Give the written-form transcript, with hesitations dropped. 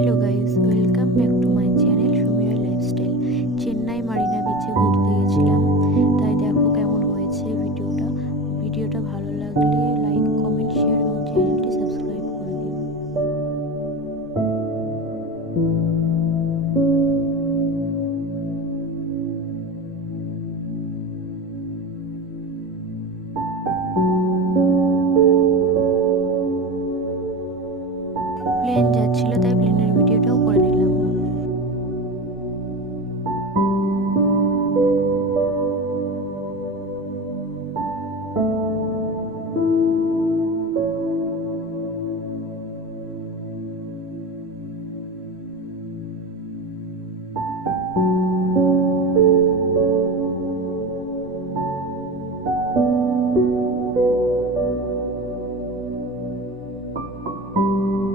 Hello guys, welcome back to my channel Sumira lifestyle. Chennai Marina বিচে ঘুরতে গেছিলাম, তাই দেখো কেমন হয়েছে ভিডিওটা ভালো লাগলে লাইক, কমেন্ট, শেয়ার এবং চ্যানেলটি সাবস্ক্রাইব করে দিও। প্লেন যাচ্ছিল তাই প্লেনের ভিডিওটাও করে নিলাম।